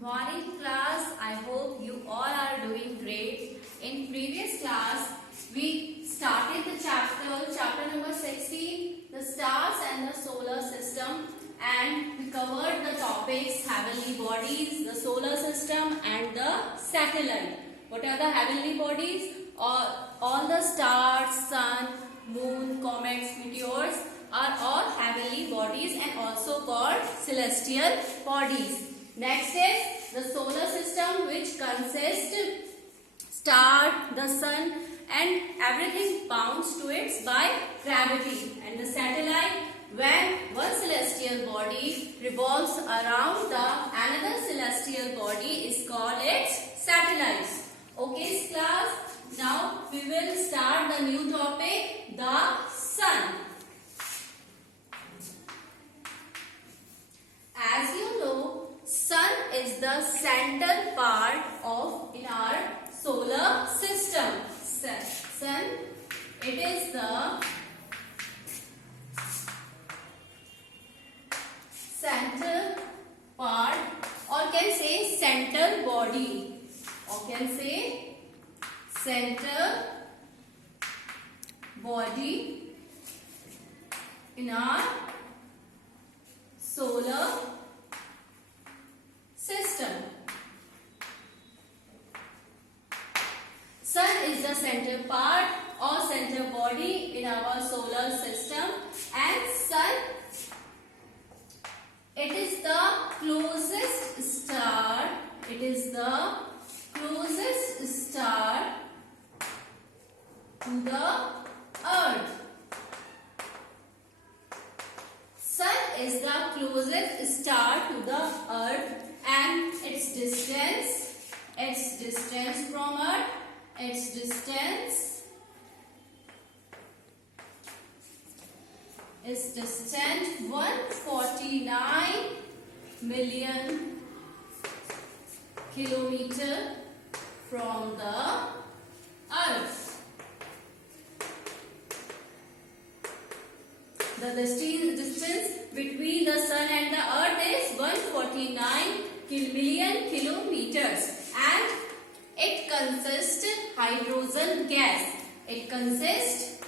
Morning class. I hope you all are doing great. In previous class, we started the chapter number 16, the stars and the solar system, and we covered the topics heavenly bodies, the solar system and the satellite. What are the heavenly bodies? All the stars, sun, moon, comets, meteors are all heavenly bodies and also called celestial bodies. Next is the solar system, which consists star, the sun and everything bounds to it by gravity. And the satellite, when one celestial body revolves around another celestial body, is called its satellites. Okay class, now we will start the new topic, the sun. As you know, sun is the center part in our solar system. Sun, it is the center part, or can say center body, or can say center body in our solar system. Sun is the center part or center body in our solar system, and sun, it is the closest star. It is the closest star to the earth. Sun is the closest star to the earth, and its distance from earth, its distance is distant 149 million kilometer from the earth. The distance between the sun and the earth is 149 million kilometers, and it consists hydrogen gas. It consists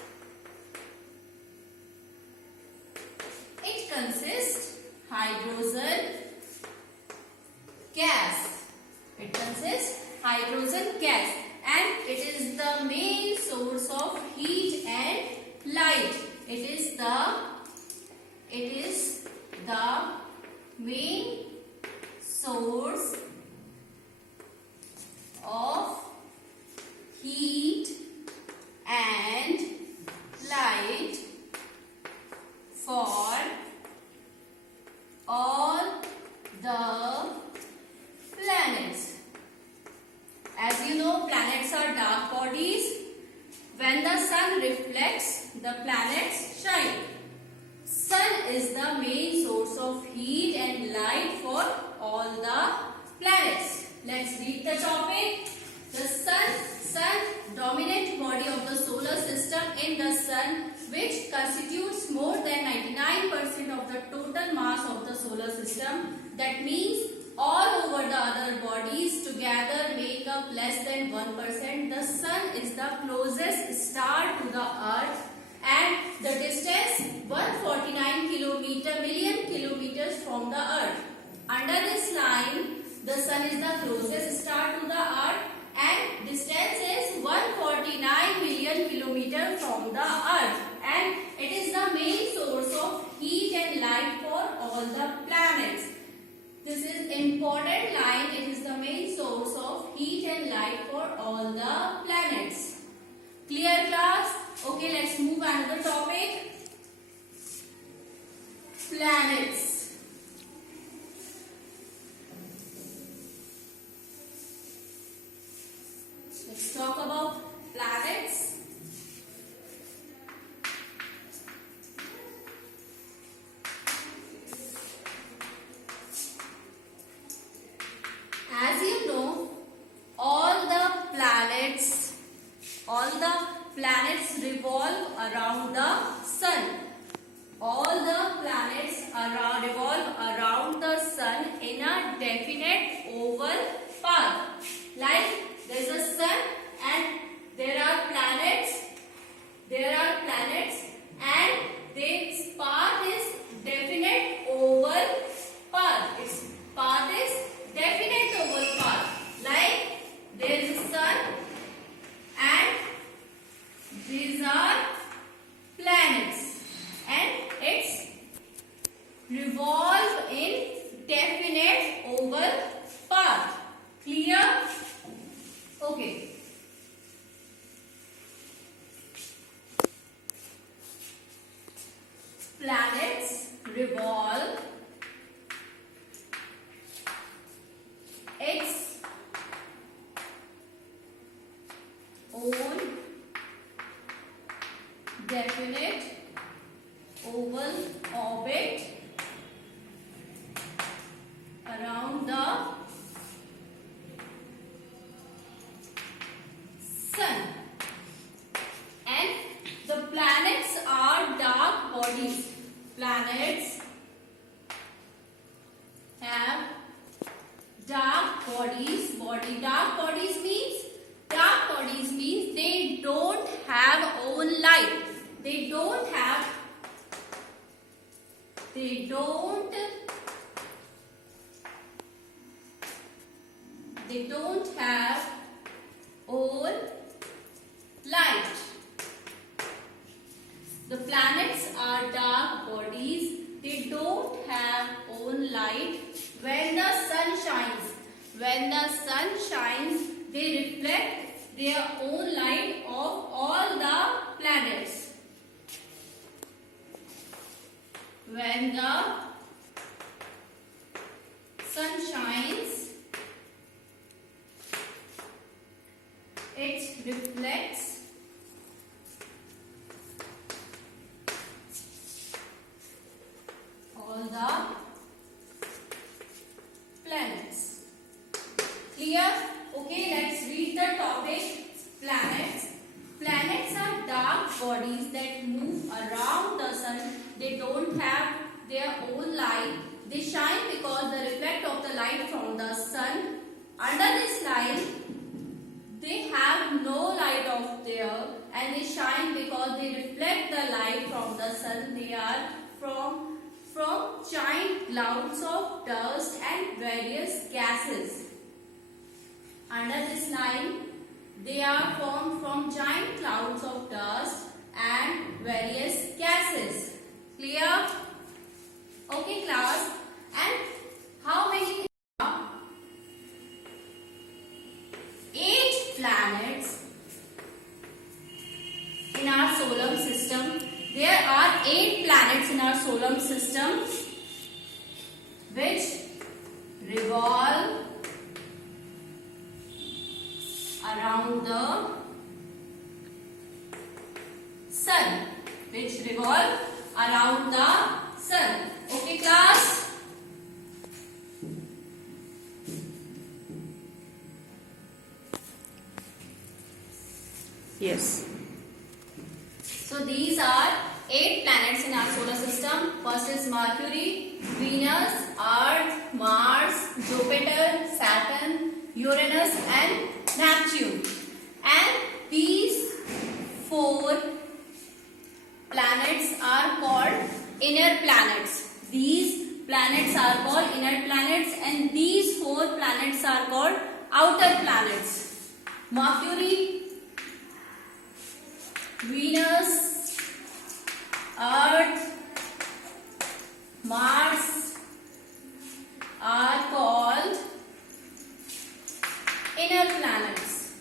hydrogen gas. It consists hydrogen gas, and it is the main source of heat and light. It is the main source of heat and light for all the planets. As you know, planets are dark bodies. When the sun reflects, the planets shine. Sun is the main source of heat and light for all the planets. Let's read the topic. The sun, dominant body of the solar system. In the sun, which constitutes more than 99% of the total mass of the solar system. That means all over the other bodies together make up less than 1%. The sun is the closest star to the earth, and the distance 149 million kilometers from the earth. Under this line, the sun is the closest star to the earth, and distance is 149 million kilometers from the earth, and it is the main source of heat and light for all the planets. This is important line. It is the main source of heat and light for all the planets. Clear class? Okay, let's move another topic. Planets. Let's talk about planets. As you know, all the planets revolve around the sun. All the planets revolve around the sun in a definite oval path. Like there is a sun and there are planets. There are planets and this path is definite oval path. Its path is definite oval path. Like there is a sun and these are planets and it's revolve in definite oval path. Clear? Okay. Planets revolve its own definite oval orbit around the sun, and the planets are dark bodies. Planets have dark bodies. Dark bodies means they don't have own light. They don't have own light. The planets are dark bodies. They don't have own light. When the sun shines, they reflect their own light of all the planets. When the sun shines, it reflects all the planets. Clear? Okay, let's read the topic. Planets. Planets are dark bodies that move around the sun. They don't have their own light. They shine because they reflect of the light from the sun. Under this light, they have no light of their, and they shine because they reflect the light from the sun. They are from giant clouds of dust and various gases. Under this line, they are formed from giant clouds of dust and various gases. Clear? Okay, class. And how many? 8 planets in our solar system. There are 8 planets in our solar system which revolve around the sun. Okay, class? Yes. So these are 8 planets in our solar system. First is Mercury, Venus, Earth, Mars, Jupiter, Saturn, Uranus and Neptune. And these 4 planets are called inner planets. These planets are called inner planets and these 4 planets are called outer planets. Mercury, Venus, Earth, Mars are called inner planets.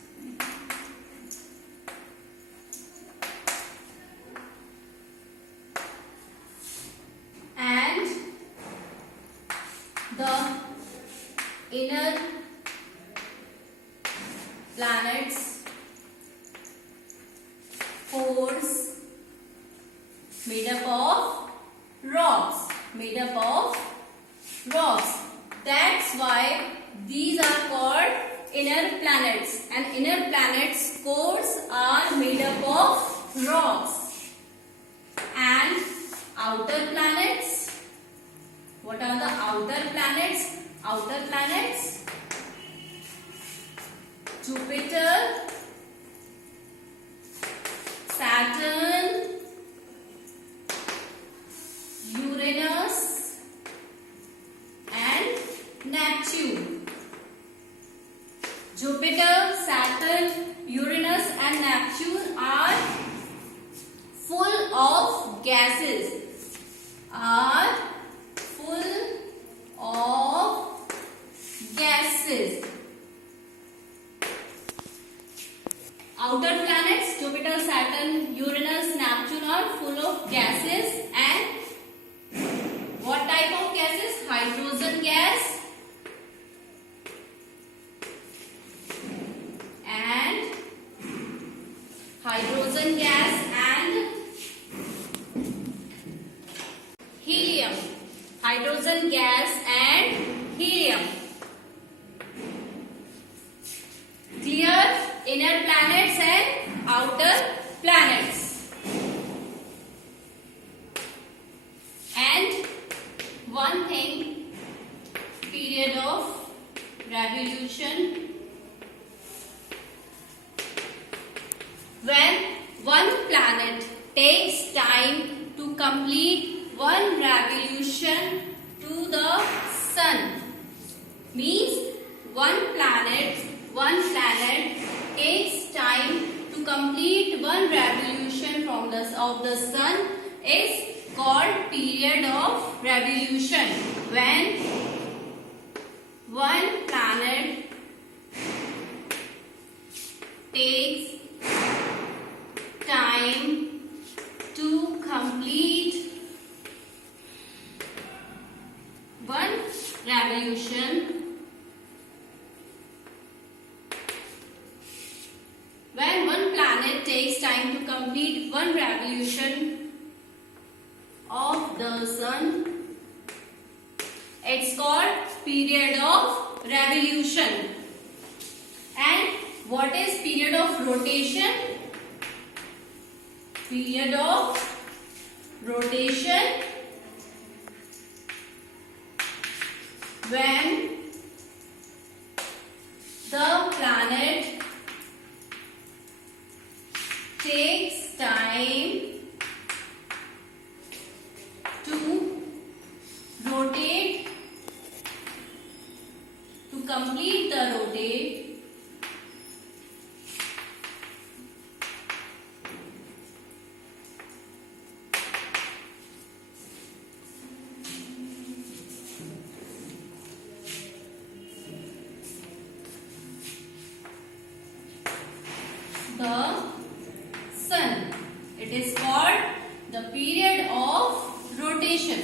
And the inner planets cores made up of rocks. That's why these are called inner planets, and inner planets cores are made up of rocks. And outer planets, what are the outer planets? outer planets, Jupiter, Saturn, Uranus and Neptune. Jupiter, Saturn, Uranus and Neptune are full of gases. Are full of gases. Outer planets Jupiter, Saturn, Uranus, Neptune are full of gases. And what type of gases? Hydrogen gas and helium. Hydrogen gas and helium. Clear? Inner planets and outer planets. And one thing, period of revolution. When one planet takes time to complete one revolution to the sun, means one planet takes time to complete one revolution of the sun is called period of revolution. When one planet takes time to complete one revolution, when one planet takes time to complete one revolution of the sun, it's called period of revolution. And what is period of rotation? Period of rotation, when the planet takes time to rotate, to complete the rotate, the sun. It is called the period of rotation.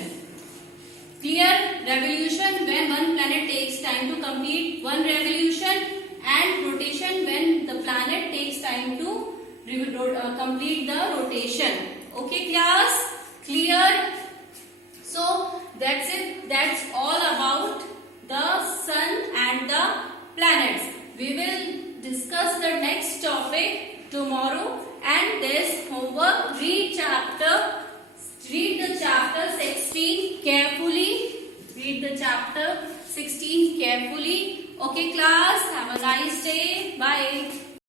Clear? Revolution when one planet takes time to complete one revolution, and rotation when the planet takes time to complete the rotation. Okay class? Clear? So that's it. That's all about the sun and the planets. We will discuss the next topic tomorrow, and this homework, read the chapter 16 carefully. Read the chapter 16 carefully. Okay class, have a nice day. Bye.